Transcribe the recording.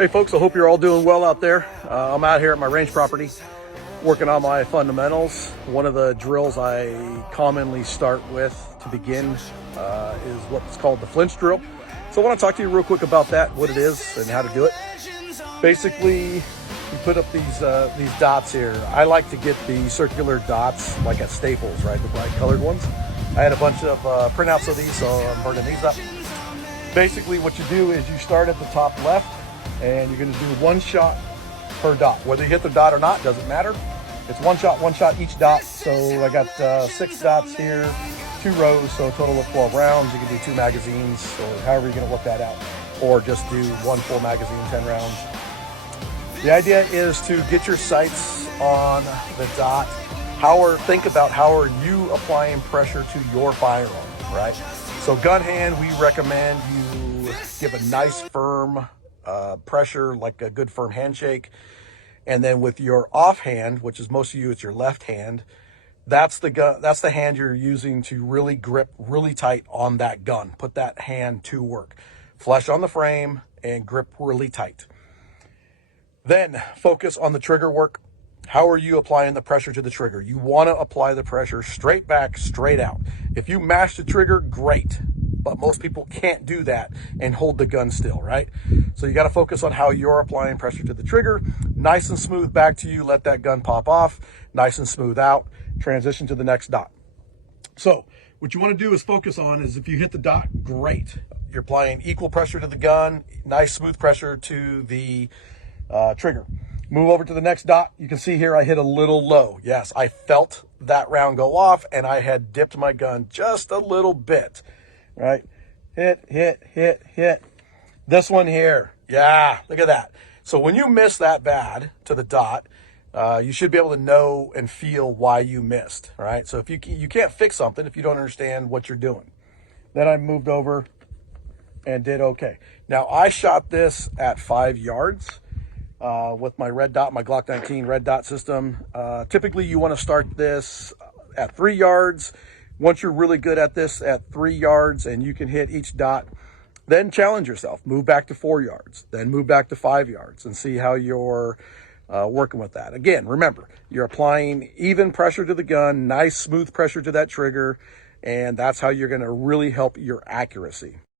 Hey folks, I hope you're all doing well out there. I'm out here at my range property working on my fundamentals. One of the drills I commonly start with to begin is what's called the Flinch Drill. So I want to talk to you real quick about that, what it is and how to do it. Basically, you put up these dots here. I like to get the circular dots like at Staples, right? The bright colored ones. I had a bunch of printouts of these, so I'm burning these up. Basically what you do is you start at the top left and you're going to do one shot per dot. Whether you hit the dot or not, doesn't matter. It's one shot each dot. So I got 6 dots here, 2 rows, so a total of 12 rounds. You can do 2 magazines, or however you're going to work that out, or just do 1 full magazine, 10 rounds. The idea is to get your sights on the dot. Think about how are you applying pressure to your firearm, right? So gun hand, we recommend you give a nice firm pressure, like a good firm handshake. And then with your offhand, which is most of you, it's your left hand, that's the hand you're using to really grip really tight on that gun. Put that hand to work. Flesh on the frame and grip really tight. Then focus on the trigger work. How are you applying the pressure to the trigger? You want to apply the pressure straight back, straight out. If you mash the trigger, great. But most people can't do that and hold the gun still, right? So you got to focus on how you're applying pressure to the trigger. Nice and smooth back to you. Let that gun pop off. Nice and smooth out. Transition to the next dot. So what you want to do is focus on is if you hit the dot, great. You're applying equal pressure to the gun. Nice smooth pressure to the trigger. Move over to the next dot. You can see here I hit a little low. Yes, I felt that round go off and I had dipped my gun just a little bit. Right? Hit. This one here. Yeah, look at that. So when you miss that bad to the dot, you should be able to know and feel why you missed, right? So if you can't fix something if you don't understand what you're doing. Then I moved over and did okay. Now I shot this at 5 yards with my red dot, my Glock 19 red dot system. Typically you want to start this at 3 yards. Once you're really good at this at 3 yards and you can hit each dot, then challenge yourself. Move back to 4 yards, then move back to 5 yards and see how you're working with that. Again, remember, you're applying even pressure to the gun, nice smooth pressure to that trigger, and that's how you're going to really help your accuracy.